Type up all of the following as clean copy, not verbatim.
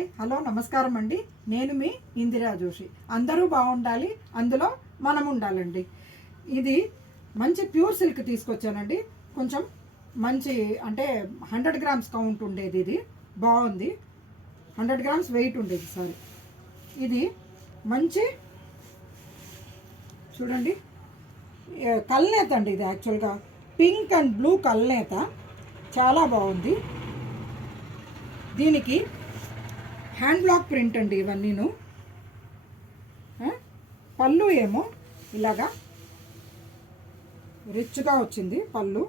Hi hello నమస్కారం అండి. నేను మీ ఇందిరా జోషి. అందరూ బాగుండాలి, అందులో మనం ఉండాలండి. ఇది మంచి ప్యూర్ సిల్క్ తీసుకొచ్చానండి. కొంచెం మంచి అంటే 100 గ్రామ్స్ కౌంట్ ఉండేది. ఇది బాగుంది. 100 గ్రామ్స్ వెయిట్ ఉండేది. సారీ, ఇది మంచి చూడండి కల్నేత అండి. ఇది యాక్చువల్గా పింక్ అండ్ బ్లూ కల్నేత, చాలా బాగుంది. దీనికి హ్యాండ్ బ్లాక్ ప్రింట్ అండి ఇవన్నీను. పళ్ళు ఏమో ఇలాగా రిచ్గా వచ్చింది పళ్ళు.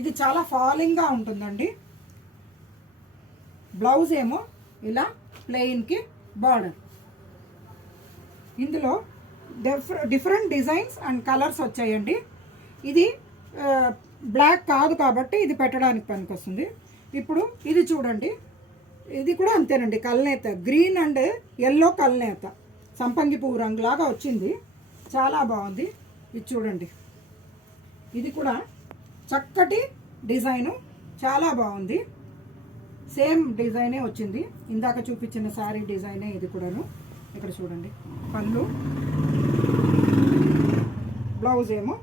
ఇది చాలా ఫాలింగ్గా ఉంటుందండి. బ్లౌజ్ ఏమో ఇలా ప్లెయిన్కి బార్డర్. ఇందులో డిఫరెంట్ డిజైన్స్ అండ్ కలర్స్ వచ్చాయండి. ఇది బ్లాక్ కాదు కాబట్టి ఇది పెట్టడానికి పనికొస్తుంది. ఇప్పుడు ఇది చూడండి, ఇది కూడా అంతేనండి. కల్నేత గ్రీన్ అండ్ ఎల్లో కల్నేత, సంపంగి పువ్వు రంగులాగా వచ్చింది. చాలా బాగుంది. ఇది చూడండి, ఇది కూడా చక్కటి డిజైను, చాలా బాగుంది. సేమ్ డిజైనే వచ్చింది, ఇందాక చూపించిన శారీ డిజైనే ఇది కూడాను. ఇక్కడ చూడండి, పళ్ళు, బ్లౌజ్ ఏమో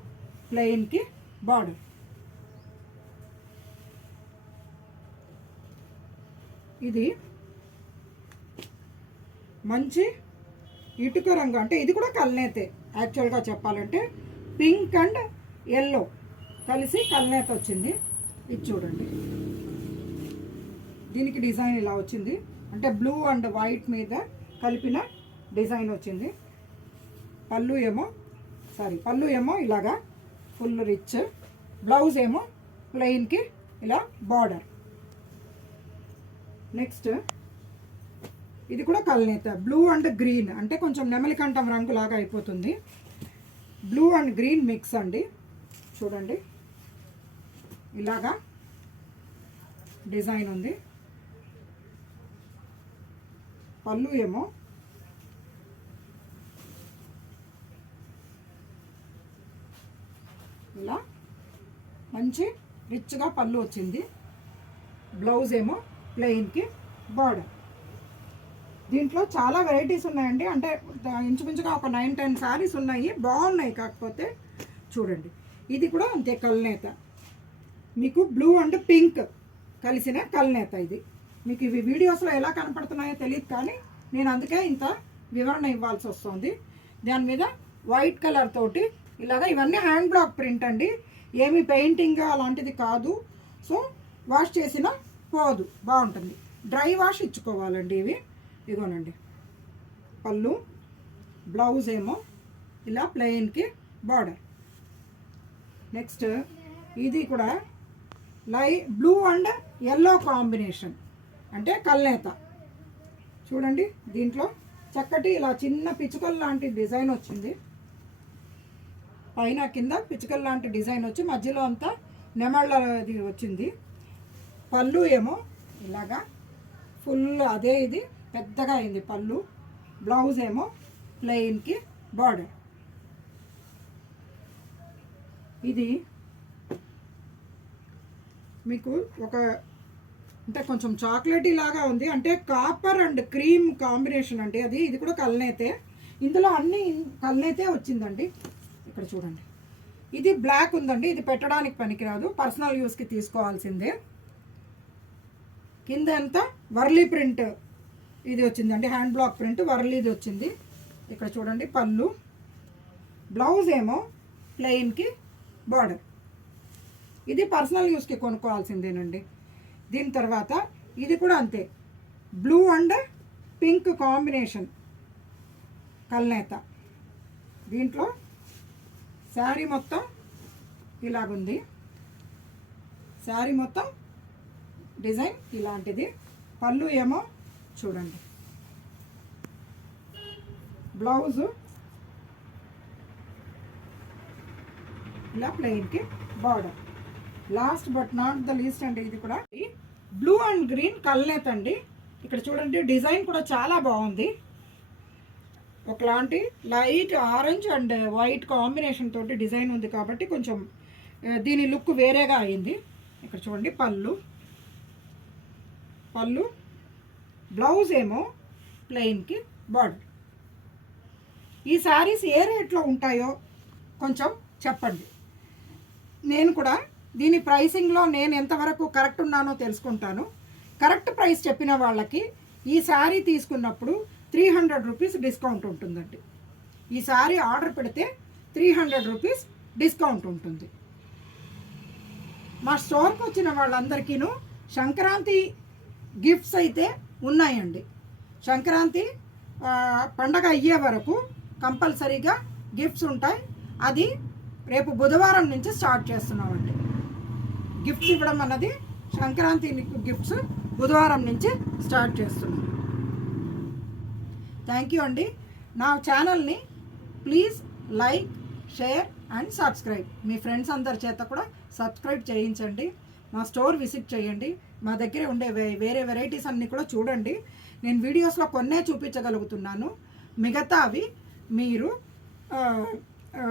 ప్లెయిన్కి బార్డర్. ఇది మంచి ఇటుక రంగు, అంటే ఇది కూడా కల్నేతే. యాక్చువల్గా చెప్పాలంటే పింక్ అండ్ ఎల్లో కలిసి కల్నేత వచ్చింది. ఇది చూడండి, దీనికి డిజైన్ ఇలా వచ్చింది, అంటే బ్లూ అండ్ వైట్ మీద కలిపిన డిజైన్ వచ్చింది. పళ్ళు ఏమో ఇలాగా ఫుల్ రిచ్, బ్లౌజ్ ఏమో ప్లెయిన్కి ఇలా బార్డర్. నెక్స్ట్ ఇది కూడా కల్నేత, బ్లూ అండ్ గ్రీన్, అంటే కొంచెం నెమలికంఠం రంగులాగా అయిపోతుంది. బ్లూ అండ్ గ్రీన్ మిక్స్ అండి. చూడండి, ఇలాగా డిజైన్ ఉంది. పళ్ళు ఏమో ఇలా మంచి రిచ్గా పళ్ళు వచ్చింది. బ్లౌజ్ ఏమో ప్లెయిన్కి బార్డర్. దీంట్లో చాలా వెరైటీస్ ఉన్నాయండి, అంటే ఇంచుమించుగా ఒక 9-10 శారీస్ ఉన్నాయి, బాగున్నాయి. కాకపోతే చూడండి, ఇది కూడా అంతే కల్నేత, మీకు బ్లూ అండ్ పింక్ కలిసిన కల్నేత. ఇది మీకు ఇవి వీడియోస్లో ఎలా కనపడుతున్నాయో తెలియదు, కానీ నేను అందుకే ఇంత వివరణ ఇవ్వాల్సి వస్తుంది. దాని మీద వైట్ కలర్ తోటి ఇలాగా, ఇవన్నీ హ్యాండ్ బ్లాక్ ప్రింట్ అండి, ఏమి పెయింటింగ్ అలాంటిది కాదు. సో వాష్ చేసిన పోదు, బాగుంటుంది. డ్రై వాష్ ఇచ్చుకోవాలండి ఇవి. ఇదిగోనండి పళ్ళు, బ్లౌజ్ ఏమో ఇలా ప్లెయిన్కి బార్డర్. నెక్స్ట్ ఇది కూడా బ్లూ అండ్ ఎల్లో కాంబినేషన్, అంటే కల్నేత. చూడండి, దీంట్లో చక్కటి ఇలా చిన్న పిచ్చుకల్ లాంటి డిజైన్ వచ్చింది. పైన కింద పిచ్చుకల్ లాంటి డిజైన్ వచ్చి మధ్యలో అంతా నెమళ్ళది వచ్చింది. పళ్ళు ఏమో ఇలాగా ఫుల్ అదే, ఇది పెద్దగా అయింది పళ్ళు. బ్లౌజ్ ఏమో ప్లెయిన్కి బార్డర్. ఇది మీకు ఒక అంటే కొంచెం చాక్లెటీ లాగా ఉంది, అంటే కాపర్ అండ్ క్రీమ్ కాంబినేషన్ అండి అది. ఇది కూడా కల్నేతే, ఇందులో అన్ని కల్నేతే వచ్చిందండి. ఇక్కడ చూడండి, ఇది బ్లాక్ ఉందండి, ఇది పెట్టడానికి పనికిరాదు, పర్సనల్ యూస్కి తీసుకోవాల్సిందే. కింద అంతా వర్లీ ప్రింట్ ఇది వచ్చిందండి, హ్యాండ్ బ్లాక్ ప్రింట్ వర్లీది వచ్చింది. ఇక్కడ చూడండి పళ్ళు, బ్లౌజ్ ఏమో ప్లెయిన్కి బార్డర్. ఇది పర్సనల్ యూస్కి కొనుక్కోవాల్సిందేనండి. దీని తర్వాత ఇది కూడా అంతే, బ్లూ అండ్ పింక్ కాంబినేషన్ కల్నేత. దీంట్లో శారీ మొత్తం ఇలాగుంది, శారీ మొత్తం డిజైన్ ఇలాంటిది. పళ్ళు ఏమో చూడండి, బ్లౌజు ఇలా ప్లెయిన్కి border. Last but not the least అండి, ఇది కూడా బ్లూ అండ్ గ్రీన్ కల్నేత అండి. ఇక్కడ చూడండి, డిజైన్ కూడా చాలా బాగుంది. ఒకలాంటి light orange and white combination తోటి డిజైన్ ఉంది కాబట్టి కొంచెం దీని లుక్ వేరేగా అయింది. ఇక్కడ చూడండి పళ్ళు బ్లౌజ్ ఏమో ప్లెయిన్కి బార్డర్. ఈ శారీస్ ఏ రేట్లో ఉంటాయో కొంచెం చెప్పండి. నేను కూడా దీని ప్రైసింగ్లో నేను ఎంతవరకు కరెక్ట్ ఉన్నానో తెలుసుకుంటాను. కరెక్ట్ ప్రైస్ చెప్పిన వాళ్ళకి ఈ శారీ తీసుకున్నప్పుడు 300 రూపీస్ డిస్కౌంట్ ఉంటుందండి. ఈ శారీ ఆర్డర్ పెడితే 300 రూపీస్ డిస్కౌంట్ ఉంటుంది. మా స్టోర్కి వచ్చిన వాళ్ళందరికీను సంక్రాంతి గిఫ్ట్స్ అయితే ఉన్నాయండి. సంక్రాంతి పండగ అయ్యే వరకు కంపల్సరీగా గిఫ్ట్స్ ఉంటాయి. అది రేపు బుధవారం నుంచి స్టార్ట్ చేస్తున్నామండి. గిఫ్ట్స్ ఇవ్వడం అన్నది సంక్రాంతి గిఫ్ట్స్ బుధవారం నుంచి స్టార్ట్ చేస్తున్నాం. థ్యాంక్ యూ అండి. నా ఛానల్ని please like, share and subscribe. Me friends అందరి చేత కూడా సబ్స్క్రైబ్ చేయించండి. మా స్టోర్ విజిట్ చేయండి. మా దగ్గర ఉండే వేరే వెరైటీస్ అన్నీ కూడా చూడండి. నేను వీడియోస్లో కొన్నే చూపించగలుగుతున్నాను. మిగతావి మీరు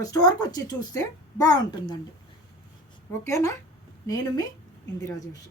స్టోర్కి వచ్చి చూస్తే బాగుంటుందండి. ఓకేనా? నేను మీ ఇందిరా జోషి.